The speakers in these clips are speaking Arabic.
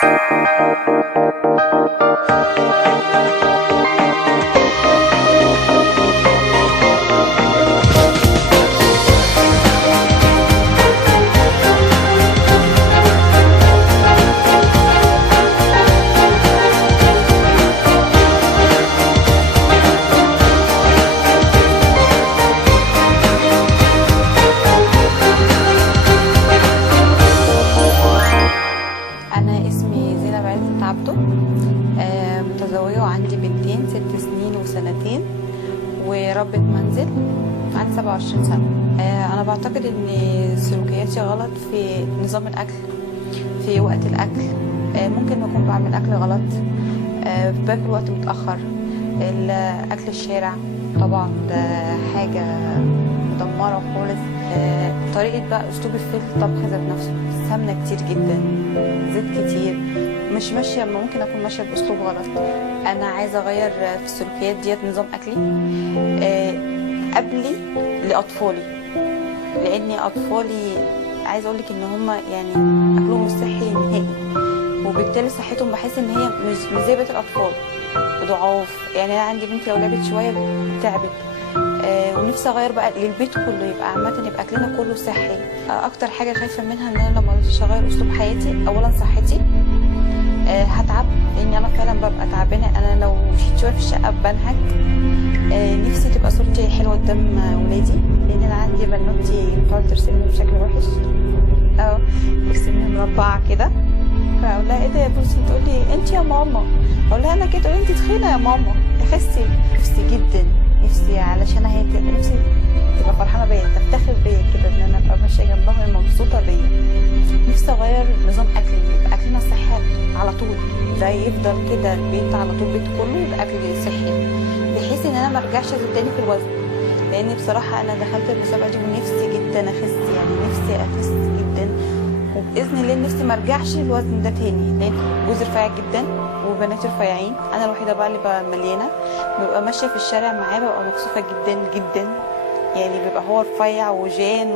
أنا اسمي زينب عزت عبده. متزوجة وعندي بنتين 6 سنين وسنتين وربة منزل. عندي 27 سنة. أنا بعتقد إن سلوكياتي غلط في نظام الأكل، في وقت الأكل. ممكن أكون بعمل أكل غلط، باكل وقت متأخر، الأكل الشارع طبعا ده حاجة مدمرة خالص. طريقة بقى أسلوبي في الطبخ ذات نفسه، سمنة كتير جدا، زيت كتير، مش ماشية. ممكن أكون ماشية بأسلوب غلط. أنا عايزة أغير في السلوكيات ديت نظام أكلي قبلي لأطفالي، لأن أطفالي عايزة أقولك إن هما يعني أكلهم مش صحي نهائي، وبالتالي صحتهم بحس إن هي مش زي بقية الأطفال، ضعاف. يعني أنا عندي بنتي لو لعبت شوية تعبت. ونفسي اغير بقى للبيت كله، يبقى عامه يبقى اكلنا كله صحي. اكتر حاجه خايفه منها ان انا لما مش هغير اسلوب حياتي، اولا صحتي هتعب، لان انا فعلا ببقى تعبانه. انا لو مشيت شويه في الشقه بنهج. نفسي تبقى صورتي حلوه قدام ولادي، لان انا عندي بنوتي بتقعد ترسمني بشكل وحش، او ترسمني مربعه كده. فاقول لها ايه ده يا بوسي؟ تقول لي انت يا ماما. اقول لها انا كده. تقول لي انت تخينه يا ماما. تخسي. نفسي جدا، نفسي علشان هي نفسي تبقى فرحانه بيا، تفتخر بيا كده، ان انا ابقى ماشيه جنبها وهي مبسوطه بيا. نفسي اغير نظام اكلي، يبقى اكلنا صحي على طول، زي يفضل كده البيت على طول، البيت كله يبقى اكل صحي، بحيث ان انا ما ارجعش ازيد تاني في الوزن. لان بصراحه انا دخلت المسابقه دي ونفسي جدا اخس، يعني نفسي اخس جدا، وباذن الله نفسي ما ارجعش الوزن ده تاني. لان جوزي رفيع جدا وبناتي رفيعين، انا الوحيده بقى اللي بقى مليانه. ببقى ماشيه في الشارع معاه ببقى مكسوفه جدا جدا، يعني بيبقى هو رفيع وجان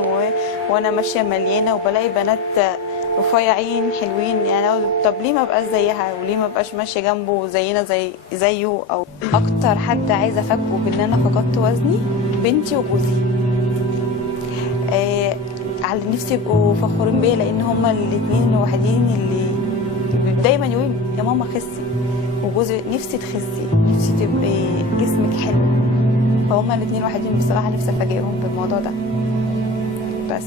وانا ماشيه مليانه، وبلاقي بنات رفيعين حلوين. يعني طب ليه ما بقاش زيها، وليه ما بقاش ماشيه جنبه زينا زيه؟ او اكتر حد عايزه افاجئه بان انا فقدت وزني بنتي وجوزي. على نفسي يبقوا فخورين بيا، لان هما الاثنين الوحيدين اللي دايما يقولوا يا ماما خسي، وجوزي نفسي تخسي، نفسي تبقي جسمك حلو. فهما الاثنين الوحيدين بصراحه نفسي افاجئهم بالموضوع ده بس.